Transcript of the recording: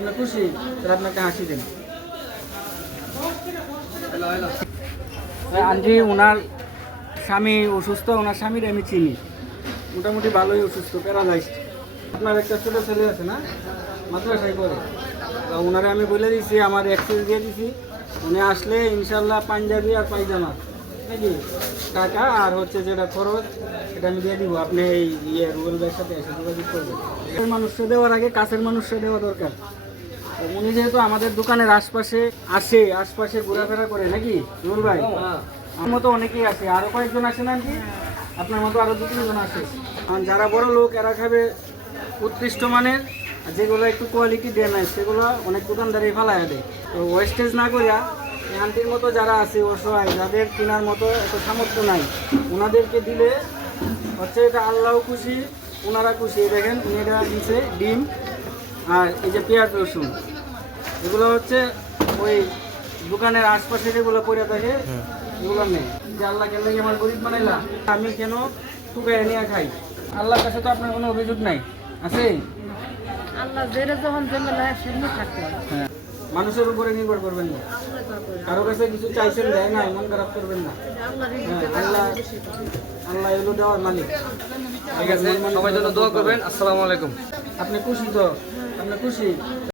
আপনি খুশি? তাহলে আপনাকে হাসি দেন। আন্টি ওনার স্বামী অসুস্থ, ওনার স্বামীর আমি চিনি, মোটামুটি ভালোই অসুস্থ, প্যারালাইজড। আপনার একটা ছোটো ছেলে আছে না, মাদ্রাসায় করে, ওনারে আমি বলে দিয়েছি, আমার অ্যাক্সেস দিয়ে দিছি, উনি আসলে ইনশাল্লাহ পাঞ্জাবি আর পায়জামা নাকি টাকা আর হচ্ছে যেটা খরচ এটা আমি দিয়ে দিব। আপনি এই রুবেল ভাইয়ের সাথে এসে যোগাযোগ করবেন। মানুষকে দেওয়ার আগে কাছের মানুষকে দেওয়া দরকার। উনি যেহেতু আমাদের দোকানের আশপাশে আসে, আশপাশে ঘোরাফেরা করে নাকি রুবেল ভাই, আমার মতো অনেকেই আসে, আরও কয়েকজন আসে না কি আপনার মতো আরও 2-3 জন আসে। আর যারা বড় লোক এরা খাবে উৎকৃষ্ট মানের, আর যেগুলো একটু কোয়ালিটি দেয় না সেগুলো অনেক দোকানদারই ফালাইয়া দেয়। তো ওয়েস্টেজ না করিয়া এই আন্টির মতো যারা আছে অসহায়, যাদের কেনার মতো এত সামর্থ্য নাই, ওনাদেরকে দিলে হচ্ছে এটা আল্লাহও খুশি, ওনারা খুশি। দেখেন উনি এটা দিচ্ছে ডিম আর এই যে পেঁয়াজ রসুন, এগুলো হচ্ছে ওই দোকানের আশপাশে যেগুলো পড়ে থাকে এগুলো নেই। যে আল্লাহ কেন আমার গরিব বানাইলা, আমি কেন টুকাই নিয়ে খাই? আল্লাহর কাছে তো আপনার কোনো অভিযোগ নাই, আছে? আল্লাহ জেরে যখন জঙ্গলে সেমনি থাকতে হবে। হ্যাঁ, মানুষের উপরে নির্ভর করবেন না, কারো কাছে কিছু চাইছেন দেয় না, মন খারাপ করবেন না। হ্যাঁ, আল্লাহ আল্লাহ এগুলো দেওয়ার মালিক। ঠিক আছে, সবাই জন্য দোয়া করবেন। আসসালামু আলাইকুম। আপনি খুশি তো? আপনি খুশি?